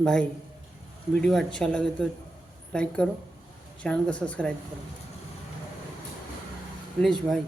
भाई वीडियो अच्छा लगे तो लाइक करो, चैनल को सब्सक्राइब करो प्लीज़ भाई।